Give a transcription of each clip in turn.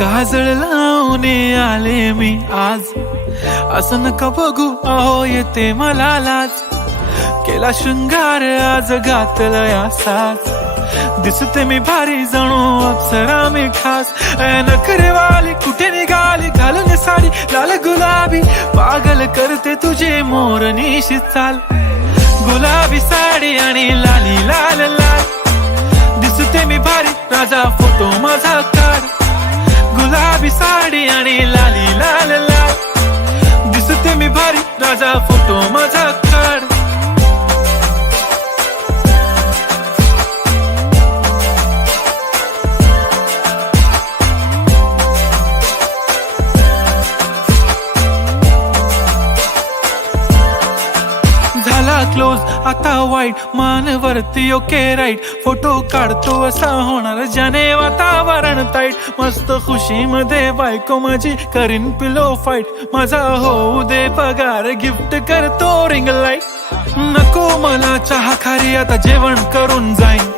काजळ लावून आले मी आज, असं नका बघू अहो येते मला लाज. केला शृंगार आज घातलाय असाच, दिसते मी भारी जणू अप्सरा मी खास. नखरेवाली कुठे निघाली घालून साडी लाल गुलाबी, पागल करते तुझे मोरनीशी चाल. गुलाबी साडी आणि लाली लाल लाल, दिसते मी भारी राजा फोटो माझा काढ. गुलाबी साडी आणि लाली लाल लाल, दिसते मी भारी राजा फोटो माझा काढ. झाला क्लोज आता वाईट, मानवरती ओके राईट. फोटो काढतो असा होणार ज्याने वातावरण ताईट. मस्त खुशी मध्ये बायको माझी करीन पिलो फाईट. माझा होऊ दे पगार गिफ्ट करतो रिंग लाईट. नको मला चहा खारी आता जेवण करून जाईन.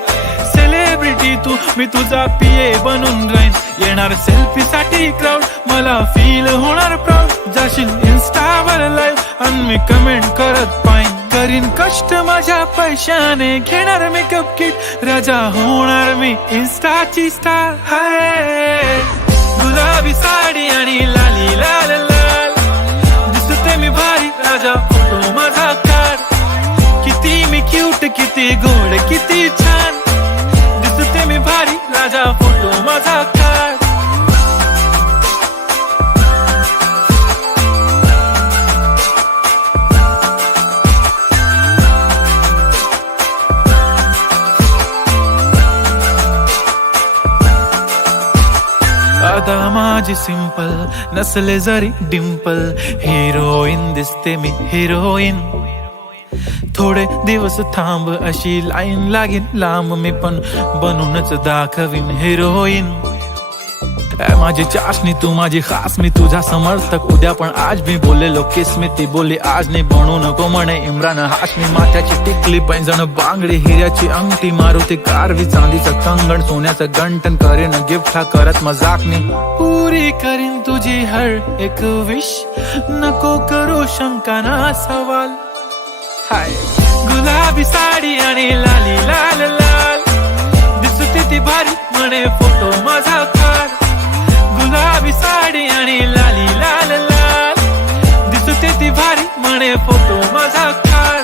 सेलिब्रिटी तू मी तुझा पिये बनून राहीन. येणार सेल्फी साठी क्राऊड मला फील होणार प्राऊड. जाशील इन्स्टावर लाईव्ह आणि मी कमेंट करत पाईन. करीन कष्ट माझ्या पैशाने घेणार मेकअप किट. राजा होणार मी इन्स्टाची स्टार. हाय गुलाबी साडी आणि लाली लाल लाल, दिसते मी भारी राजा फोटो माझा काढ. किती मी क्यूट किती गोड किती छान, दिसते मी भारी राजा फोटो माझा काढ. आता माझी सिंपल नसले जरी डिंपल, हिरोईन दिसते मी हिरोईन. थोडे दिवस थांब अशी लाईन लागेल लांब, मी पण बनूनच दाखवीन हिरोईन. माझी चाशनी तू माझी खास, मी तुझा समर्थक उद्या पण आज. मी बोललेलो किस मी ती बोली आज नाही. बनू नको म्हणे इम्रान हाशमी. माथ्याची टिकली पैंजण बांगडी, हिऱ्याची अंगठी, मारुती कारवी, चांदीचं कंगण, सोन्याचं गंटन. करीन गिफ्ट हा करत मजाकनी. पुरी करीन तुझी हर एक विश, नको करू शंका ना सवाल. हाय गुलाबी साडी आणि लाली लाल लाल, दिसते ती भारी म्हणे फोटो माझा काढ. गुलाबी साडी आणि लाली लाल लाल, दिसते ती भारी म्हणे फोटो माझा काढ.